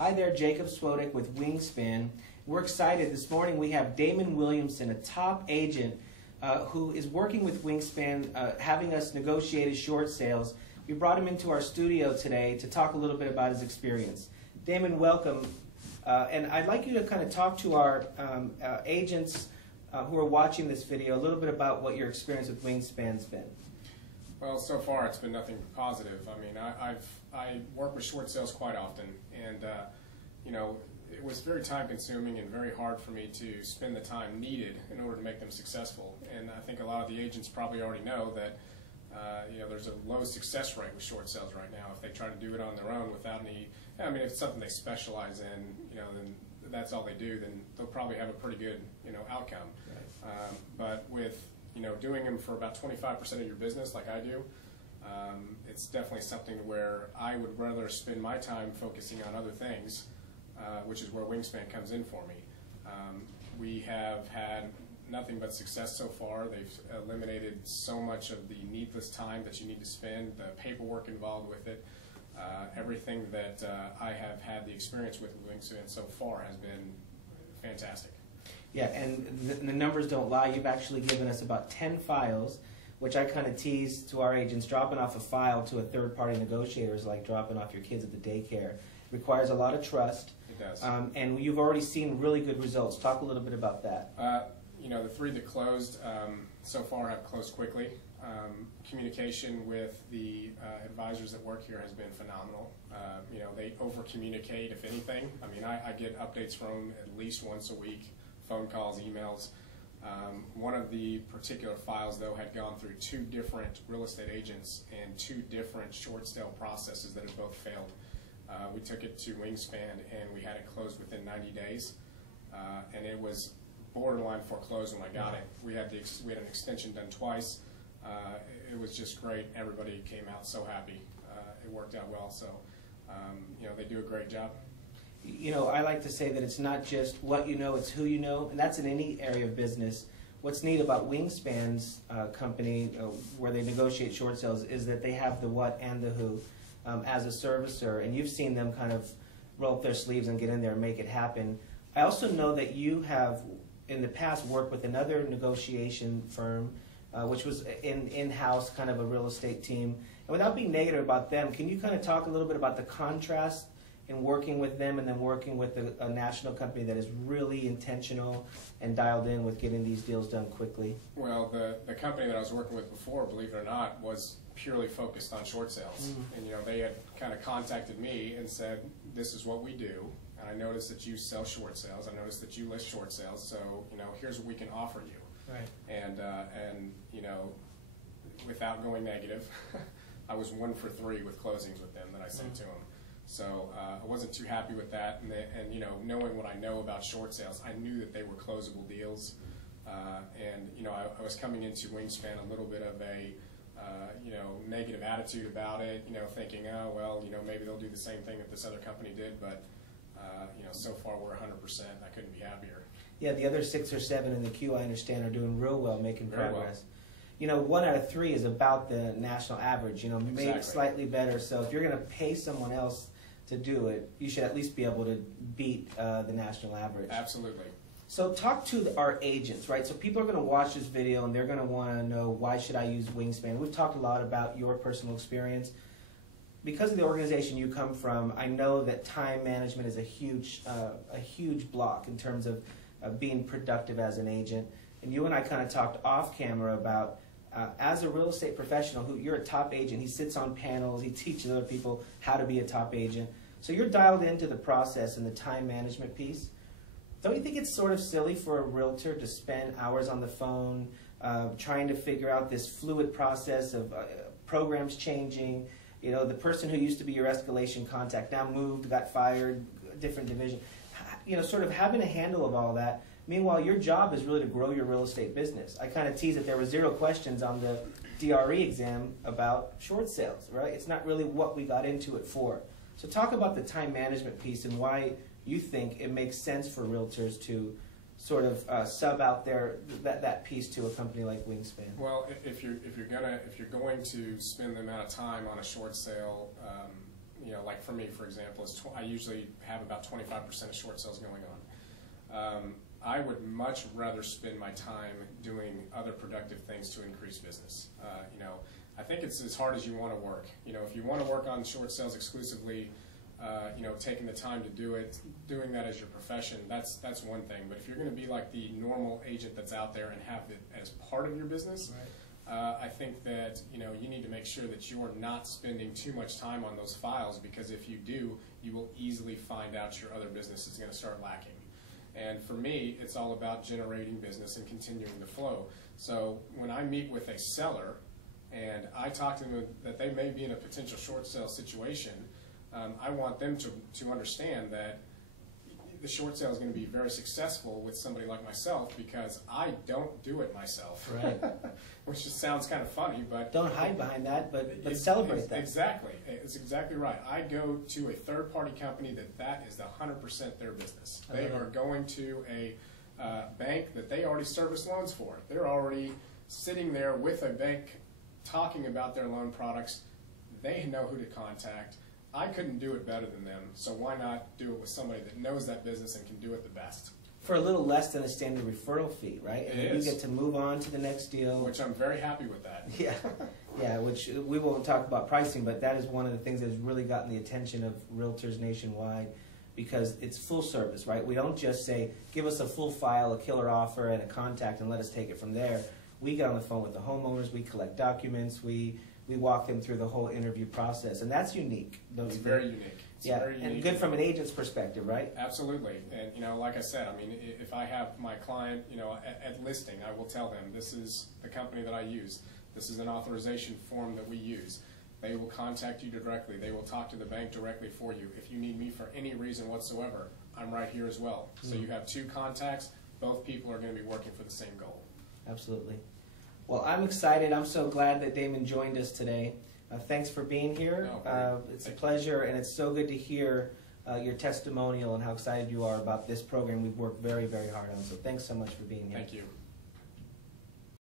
Hi there, Jacob Swodeck with Wingspan. We're excited. This morning we have Damon Williamson, a top agent who is working with Wingspan, having us negotiate his short sales. We brought him into our studio today to talk a little bit about his experience. Damon, welcome. And I'd like you to kind of talk to our agents who are watching this video a little bit about what your experience with Wingspan's been. Well, so far it's been nothing but positive. I mean, I work with short sales quite often, and you know, it was very time-consuming and very hard for me to spend the time needed in order to make them successful. And I think a lot of the agents probably already know that you know, there's a low success rate with short sales right now. If they try to do it on their own without any, I mean, if it's something they specialize in, you know, then that's all they do, then they'll probably have a pretty good, you know, outcome. Right. But with, you know, doing them for about 25% of your business like I do, it's definitely something where I would rather spend my time focusing on other things, which is where Wingspan comes in for me. We have had nothing but success so far. They've eliminated so much of the needless time that you need to spend, the paperwork involved with it. Everything that I have had the experience with Wingspan so far has been fantastic. Yeah, and the numbers don't lie. You've actually given us about 10 files, which I kind of tease to our agents. Dropping off a file to a third-party negotiator is like dropping off your kids at the daycare. It requires a lot of trust. It does. And you've already seen really good results. Talk a little bit about that. You know, the 3 that closed so far have closed quickly. Communication with the advisors that work here has been phenomenal. You know, they over-communicate, if anything. I mean, I get updates from them at least once a week. Phone calls, emails. One of the particular files, though, had gone through 2 different real estate agents and 2 different short sale processes that have both failed. We took it to Wingspan and we had it closed within 90 days. And it was borderline foreclosed when I got it. We had an extension done twice. It was just great. Everybody came out so happy. It worked out well. So, you know, they do a great job. You know, I like to say that it's not just what you know, it's who you know, and that's in any area of business. What's neat about Wingspan's company, where they negotiate short sales, is that they have the what and the who as a servicer, and you've seen them kind of roll up their sleeves and get in there and make it happen. I also know that you have, in the past, worked with another negotiation firm, which was in-house kind of a real estate team. And without being negative about them, can you kind of talk a little bit about the contrast in working with them and then working with a national company that is really intentional and dialed in with getting these deals done quickly? Well, the company that I was working with before, believe it or not, was purely focused on short sales. Mm-hmm. And you know, they had kind of contacted me and said, this is what we do, and I noticed that you sell short sales, I noticed that you list short sales, so you know, here's what we can offer you. Right. And you know, without going negative, I was 1 for 3 with closings with them that I sent to them. So I wasn't too happy with that, and you know, knowing what I know about short sales, I knew that they were closable deals, and you know, I was coming into Wingspan a little bit of a you know, negative attitude about it, you know, thinking, oh well, you know, maybe they'll do the same thing that this other company did, but you know, so far we're 100%. I couldn't be happier. Yeah, the other 6 or 7 in the queue, I understand, are doing real well, making progress. Well. You know, 1 out of 3 is about the national average. You know, maybe exactly. Slightly better. So if you're going to pay someone else to do it, you should at least be able to beat the national average. Absolutely. So talk to our agents, right? So people are going to watch this video and they're going to want to know, why should I use Wingspan? We've talked a lot about your personal experience. Because of the organization you come from, I know that time management is a huge block in terms of being productive as an agent. And you and I kind of talked off camera about as a real estate professional, you're a top agent. He sits on panels. He teaches other people how to be a top agent. So you're dialed into the process and the time management piece. Don't you think it's sort of silly for a realtor to spend hours on the phone trying to figure out this fluid process of programs changing? You know, the person who used to be your escalation contact now moved, got fired, different division. You know, sort of having a handle of all that. Meanwhile, your job is really to grow your real estate business. I kind of tease that there were 0 questions on the DRE exam about short sales, right? It's not really what we got into it for. So talk about the time management piece and why you think it makes sense for realtors to sort of sub out that piece to a company like Wingspan. Well, if you're going to spend the amount of time on a short sale, you know, like for me, for example, I usually have about 25% of short sales going on. I would much rather spend my time doing other productive things to increase business. You know, I think it's as hard as you want to work. You know, if you want to work on short sales exclusively, you know, taking the time to do it, doing that as your profession, that's one thing. But if you're going to be like the normal agent that's out there and have it as part of your business, right. I think that, you know, you need to make sure that you're not spending too much time on those files, because if you do, you will easily find out your other business is going to start lacking. And for me, it's all about generating business and continuing the flow. So when I meet with a seller and I talk to them that they may be in a potential short sale situation, I want them to understand that the short sale is going to be very successful with somebody like myself, because I don't do it myself. Right. Which just sounds kind of funny, but don't hide behind that, but celebrate that. Exactly. It's exactly right. I go to a third-party company that is 100% their business. They are going to a bank that they already service loans for. They're already sitting there with a bank talking about their loan products. They know who to contact. I couldn't do it better than them, so why not do it with somebody that knows that business and can do it the best? For a little less than a standard referral fee, right? And then you get to move on to the next deal. Which I'm very happy with that. Yeah, yeah. Which we won't talk about pricing, but that is one of the things that has really gotten the attention of realtors nationwide, because it's full service, right? We don't just say, give us a full file, a killer offer, and a contact, and let us take it from there. We get on the phone with the homeowners, we collect documents, we walk them through the whole interview process, and that's unique. It's very unique. It's very unique. And good from an agent's perspective, right? Absolutely. And, you know, like I said, I mean, if I have my client, you know, at listing, I will tell them, this is the company that I use. This is an authorization form that we use. They will contact you directly. They will talk to the bank directly for you. If you need me for any reason whatsoever, I'm right here as well. So you have two contacts. Both people are going to be working for the same goal. Absolutely. Well, I'm excited. I'm so glad that Damon joined us today. Thanks for being here. It's a pleasure, and it's so good to hear your testimonial and how excited you are about this program we've worked very, very hard on. So thanks so much for being here. Thank you.